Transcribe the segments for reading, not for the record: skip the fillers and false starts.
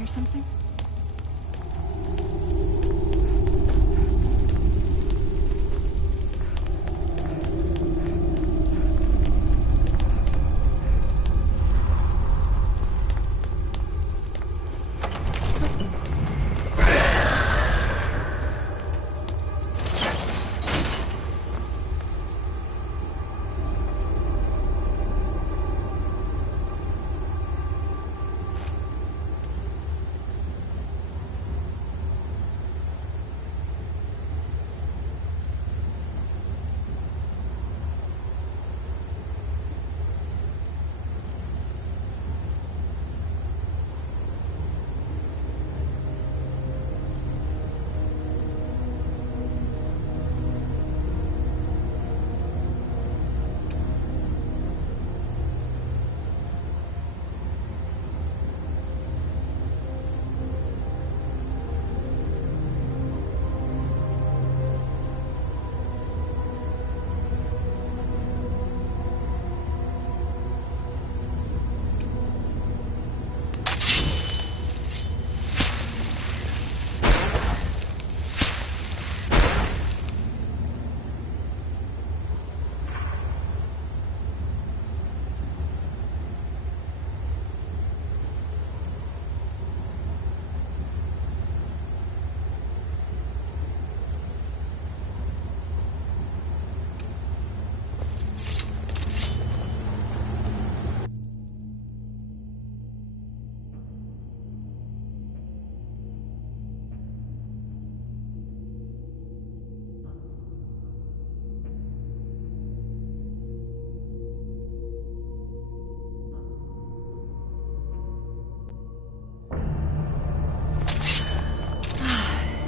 Hear something?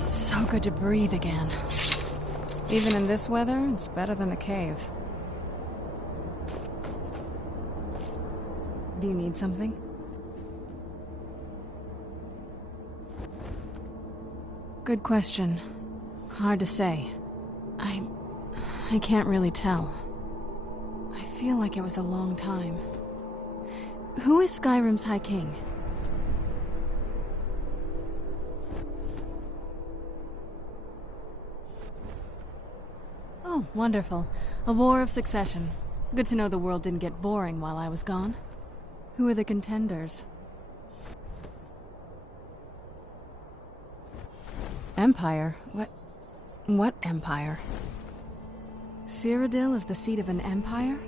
So good to breathe again. Even in this weather, it's better than the cave. Do you need something? Good question. Hard to say. I can't really tell. I feel like it was a long time. Who is Skyrim's High King? Oh, wonderful. A war of succession. Good to know the world didn't get boring while I was gone. Who are the contenders? Empire? What empire? Cyrodiil is the seat of an empire?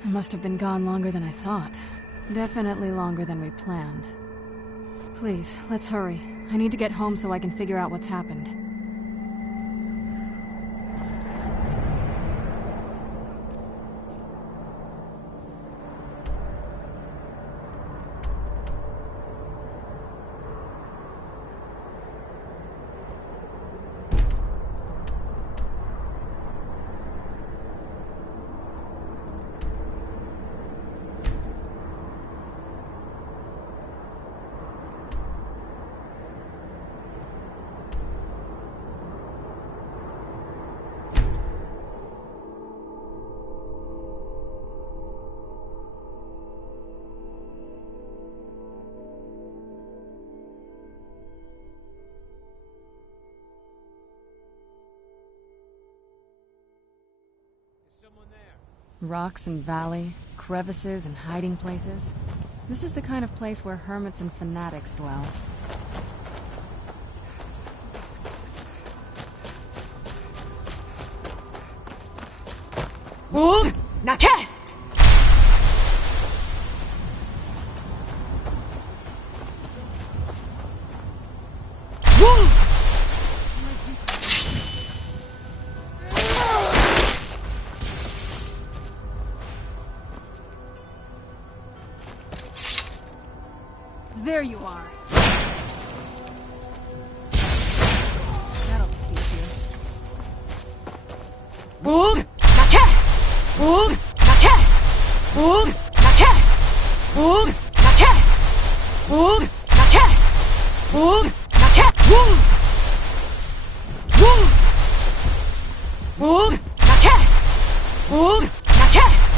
It must have been gone longer than I thought. Definitely longer than we planned. Please, let's hurry. I need to get home so I can figure out what's happened. Someone there. Rocks and valley, crevices and hiding places. This is the kind of place where hermits and fanatics dwell. Hold! Now cast! Woo! There you are. That'll teach you. Hold! Now cast! Hold! Now cast! Hold! Now cast! Hold! Now cast! Hold! Now cast! Hold! Now cast! Woo! Woo! Hold! Now cast! Hold! Now cast!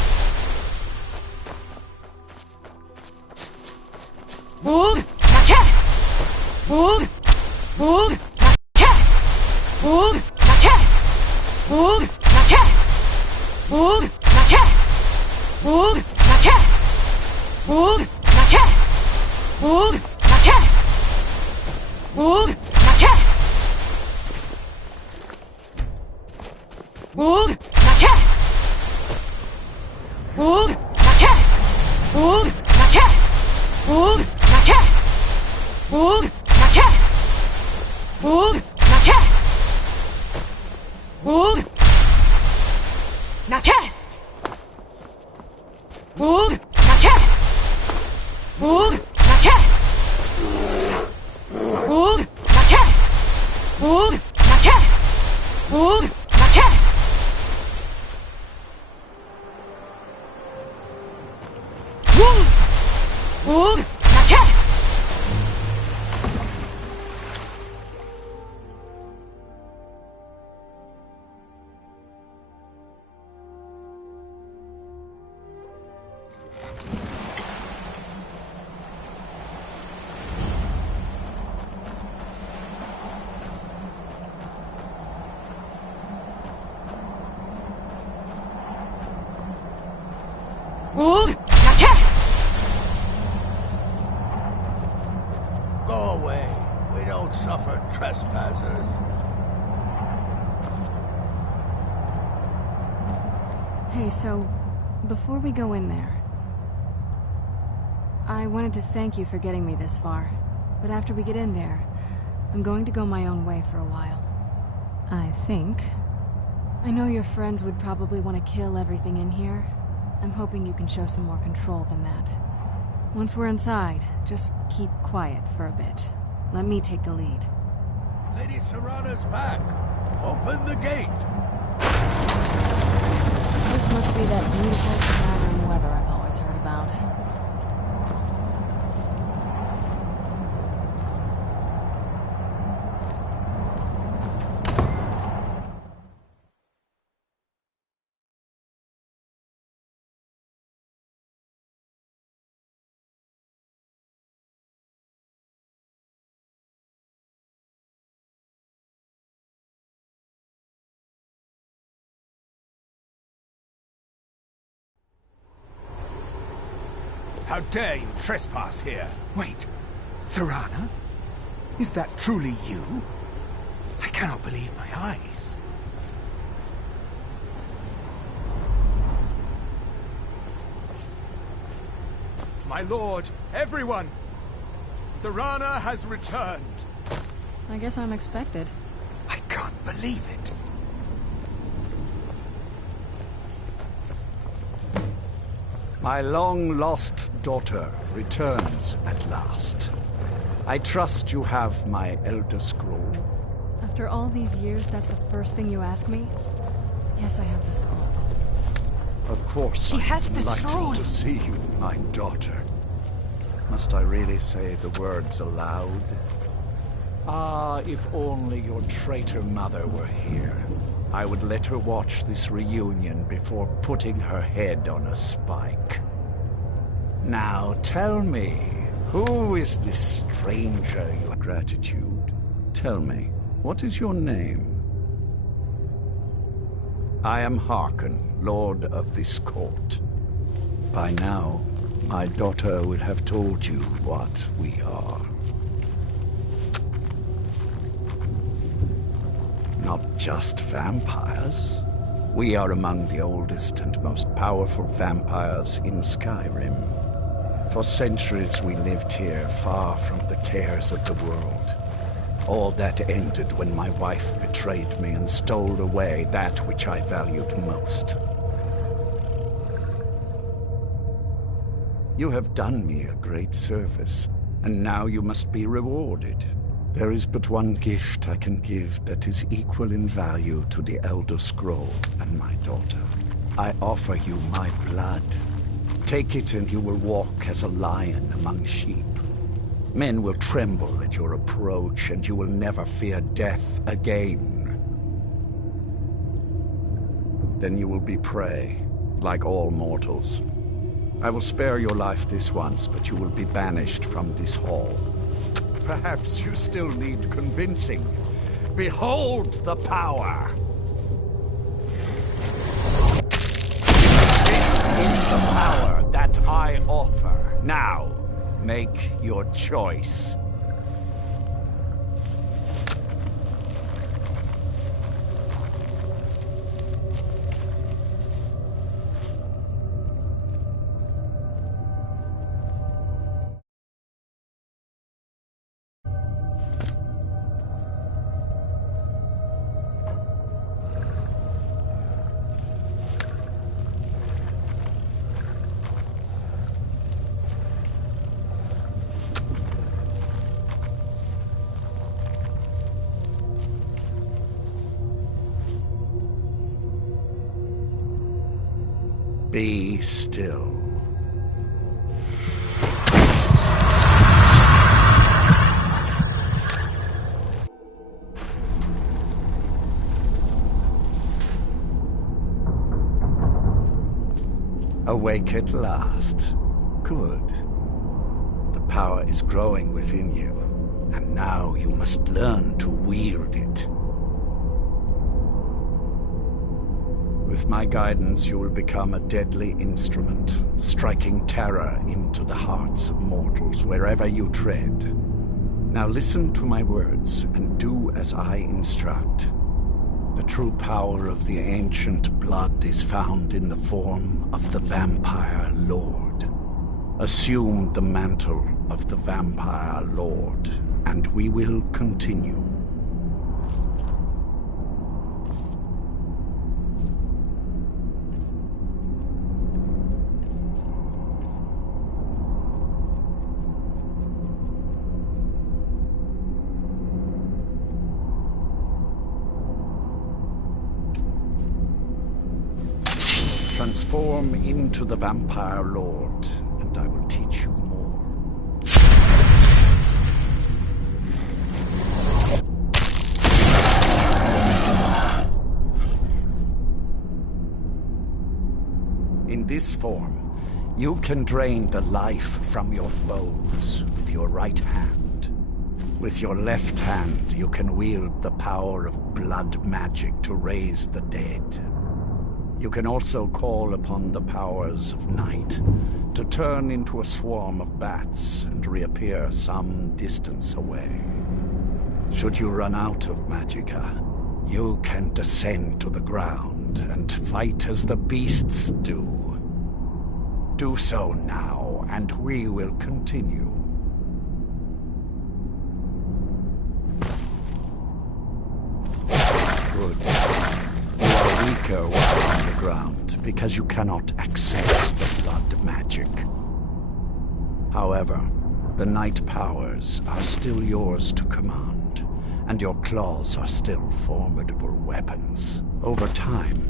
Hold! Now cast! Hold my chest. Hold my chest. Hold my chest. Hold my chest. Hold my chest. Hold my chest. Hold my chest. Hold my chest. Hold my chest. Hold my chest. Hold my chest. Hold my chest. Hold my chest. Hold my chest. Hold my chest. Hold my chest. Hold my chest. Go away. We don't suffer trespassers. Hey, so, before we go in there, I wanted to thank you for getting me this far. But after we get in there, I'm going to go my own way for a while. I think. I know your friends would probably want to kill everything in here. I'm hoping you can show some more control than that. Once we're inside, just keep quiet for a bit. Let me take the lead. Lady Serana's back. Open the gate. This must be that beautiful Skyrim weather I've always heard about. How dare you trespass here? Wait, Serana? Is that truly you? I cannot believe my eyes. My lord, everyone! Serana has returned. I guess I'm expected. I can't believe it. My long-lost daughter returns at last. I trust you have my Elder Scroll. After all these years, that's the first thing you ask me? Yes, I have the scroll. Of course, She has I'm the delighted scroll. to see you, my daughter. Must I really say the words aloud? Ah, if only your traitor mother were here. I would let her watch this reunion before putting her head on a spike. Now tell me, who is this stranger you have gratitude? Tell me, what is your name? I am Harkon, Lord of this court. By now, my daughter would have told you what we are. Not just vampires. We are among the oldest and most powerful vampires in Skyrim. For centuries we lived here, far from the cares of the world. All that ended when my wife betrayed me and stole away that which I valued most. You have done me a great service, and now you must be rewarded. There is but one gift I can give that is equal in value to the Elder Scroll and my daughter. I offer you my blood. Take it and you will walk as a lion among sheep. Men will tremble at your approach and you will never fear death again. Then you will be prey, like all mortals. I will spare your life this once, but you will be banished from this hall. Perhaps you still need convincing. Behold the power! This is the power that I offer. Now, make your choice. Be still. Awake at last. Good. The power is growing within you, and now you must learn to wield it. With my guidance, you will become a deadly instrument, striking terror into the hearts of mortals wherever you tread. Now listen to my words and do as I instruct. The true power of the ancient blood is found in the form of the Vampire Lord. Assume the mantle of the Vampire Lord, and we will continue. Transform into the Vampire Lord, and I will teach you more. In this form, you can drain the life from your foes with your right hand. With your left hand, you can wield the power of blood magic to raise the dead. You can also call upon the powers of night to turn into a swarm of bats and reappear some distance away. Should you run out of magicka, you can descend to the ground and fight as the beasts do. Do so now, and we will continue. Good. Weaker while on the ground, because you cannot access the blood magic. However, the night powers are still yours to command, and your claws are still formidable weapons. Over time,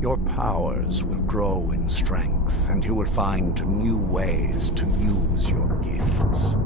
your powers will grow in strength, and you will find new ways to use your gifts.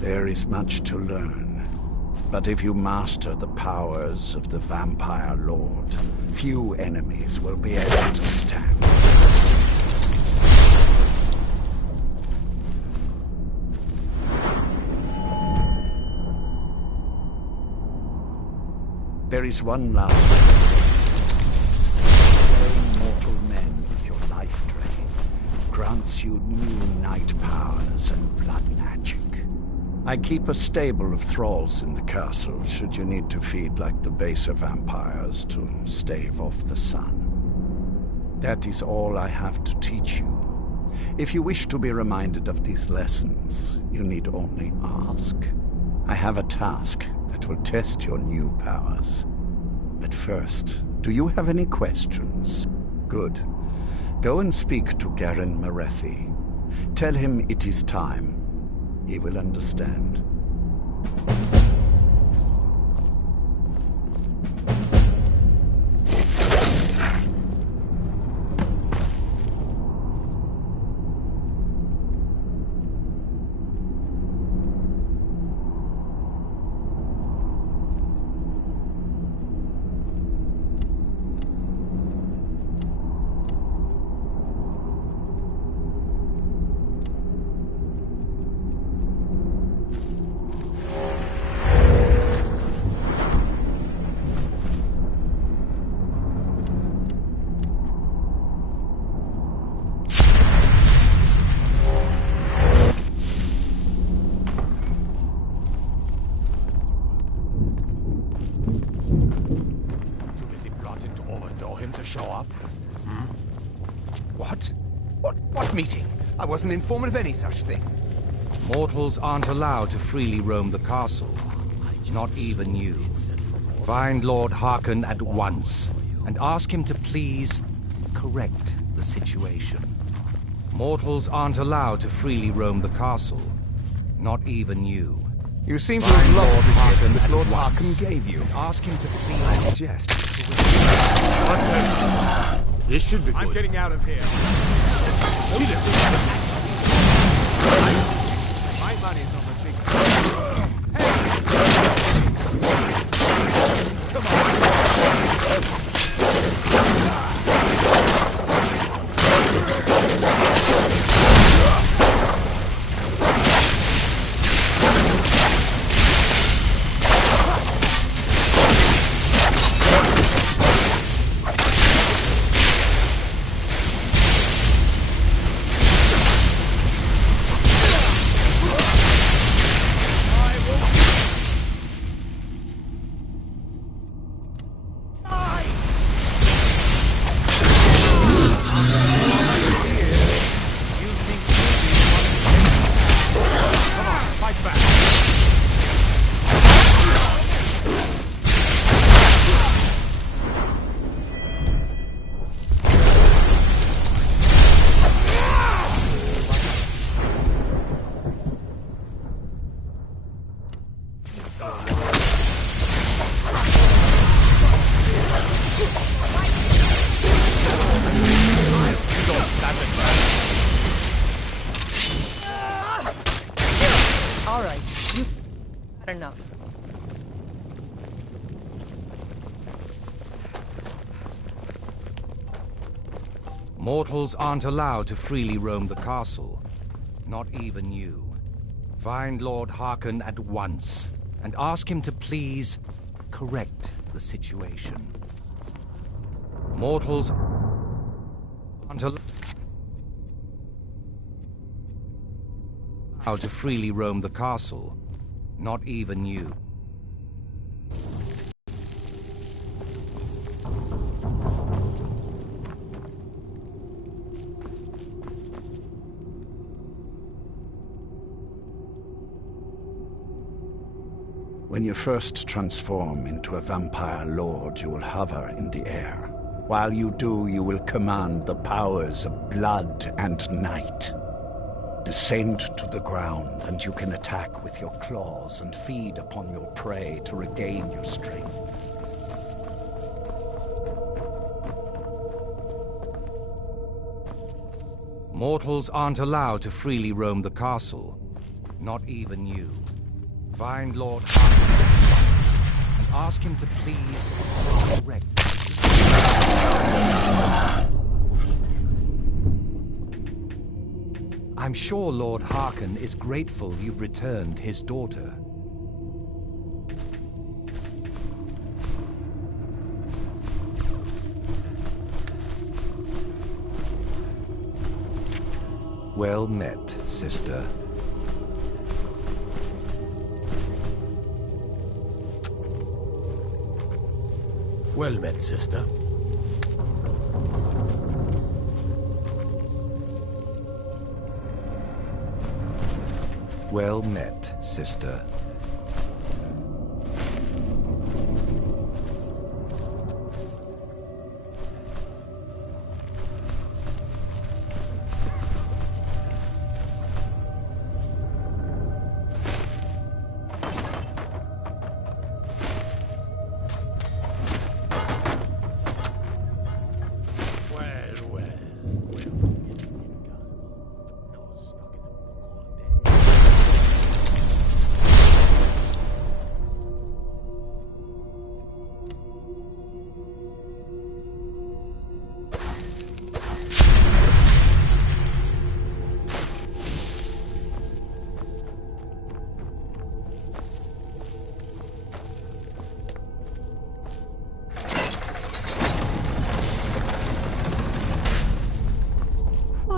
There is much to learn, but if you master the powers of the Vampire Lord, few enemies will be able to stand. There is one last slaying mortal men with your life drain grants you new night powers and blood magic. I keep a stable of thralls in the castle, should you need to feed like the baser vampires to stave off the sun. That is all I have to teach you. If you wish to be reminded of these lessons, you need only ask. I have a task that will test your new powers. But first, do you have any questions? Good. Go and speak to Garen Marethi. Tell him it is time. He will understand. Too busy plotting to overthrow him to show up? What? What meeting? I wasn't informed of any such thing. Mortals aren't allowed to freely roam the castle. Not even you. Find Lord Harkon at once, and ask him to please correct the situation. Mortals aren't allowed to freely roam the castle. Not even you. You seem to Find have lost Lord the Harkon gift that at Lord once. Harkon gave you. Ask him to please... I suggest. This should be good. I'm getting out of here. My money's on the big... All right, you... Enough. Mortals aren't allowed to freely roam the castle. Not even you. Find Lord Harkon at once, and ask him to please correct the situation. Mortals aren't allowed to freely roam the castle. Not even you. When you first transform into a vampire lord, you will hover in the air. While you do, you will command the powers of blood and night. Descend to the ground, and you can attack with your claws and feed upon your prey to regain your strength. Mortals aren't allowed to freely roam the castle. Not even you. Find Lord Harkon and ask him to please correct. I'm sure Lord Harkon is grateful you've returned his daughter. Well met, sister. Well met, sister. Well met, sister.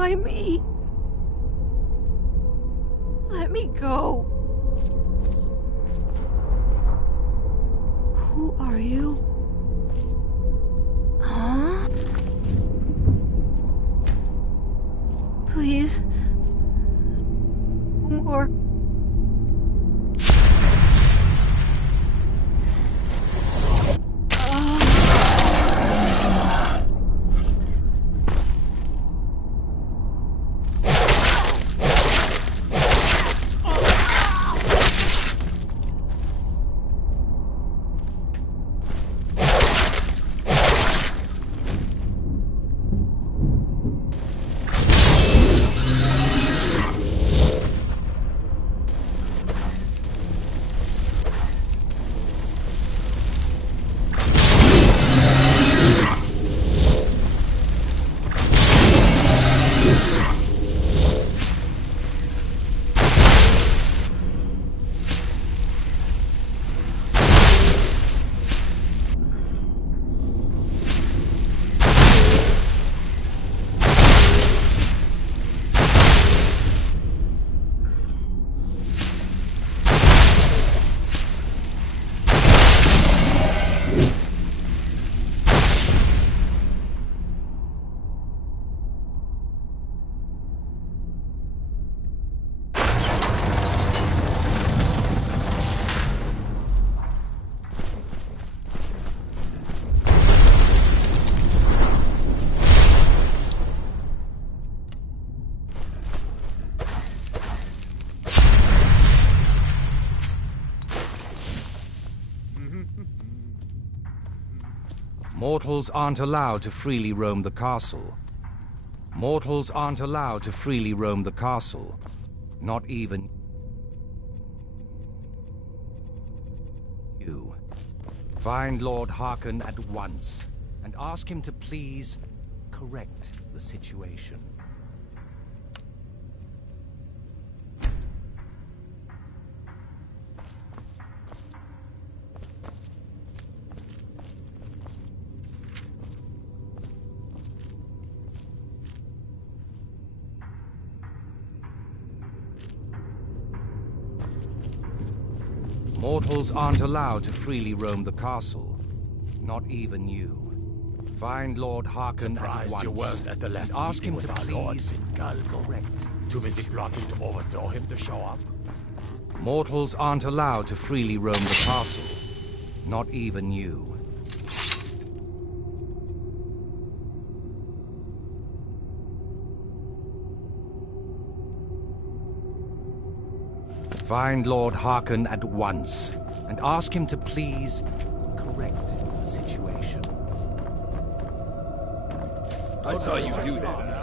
Why me? Let me go. Who are you? Huh? Please. No more. Mortals aren't allowed to freely roam the castle. Mortals aren't allowed to freely roam the castle. Not even you. Find Lord Harkon at once and ask him to please correct the situation. Mortals aren't allowed to freely roam the castle. Not even you. Find Lord Harkon at Surprised once you weren't at the last and ask him meeting to with our lord please Singal. correct. Too busy plotting to overthrow him to show up. Mortals aren't allowed to freely roam the castle. Not even you. Find Lord Harkon at once and ask him to please correct the situation. I saw you do that.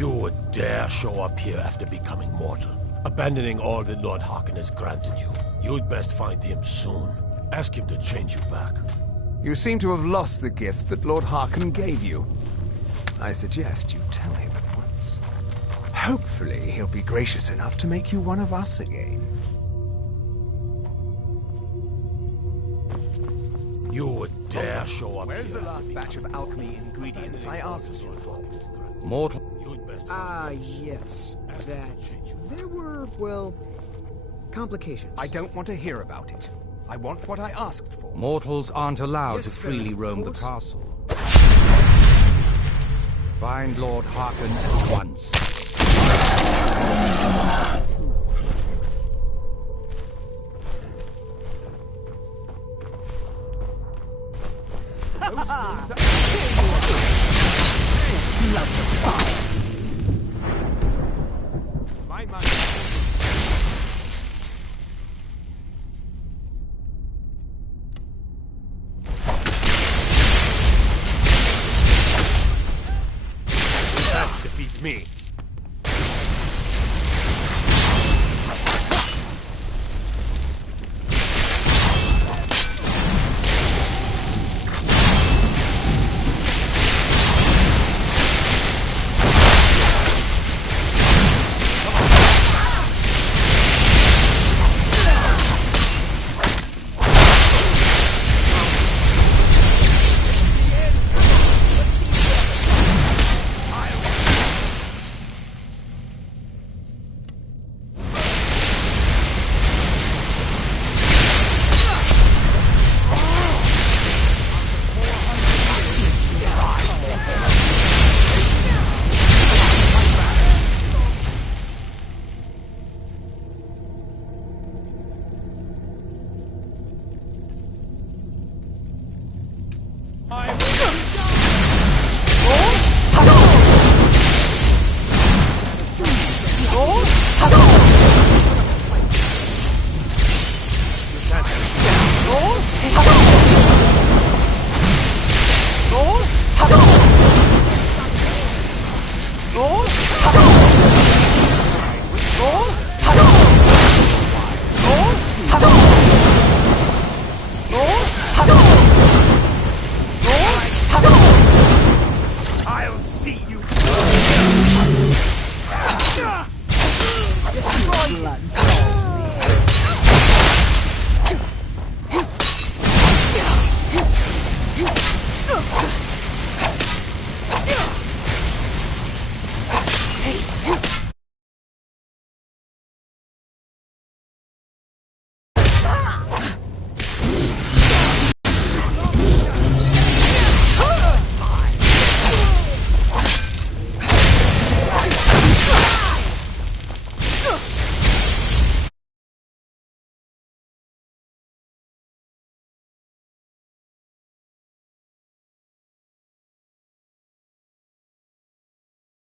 You would dare show up here after becoming mortal, abandoning all that Lord Harkon has granted you. You'd best find him soon. Ask him to change you back. You seem to have lost the gift that Lord Harkon gave you. I suggest you tell him at once. Hopefully he'll be gracious enough to make you one of us again. You would dare show up Where's here the after last batch of alchemy ingredients I asked you for? Mortal. You'd best Yes, that. There were, well, complications. I don't want to hear about it. I want what I asked for. Mortals aren't allowed Yes, to fair freely enough, of roam the course. castle. Find Lord Harkon at once. My money. That defeats me. I'll see you. Blood.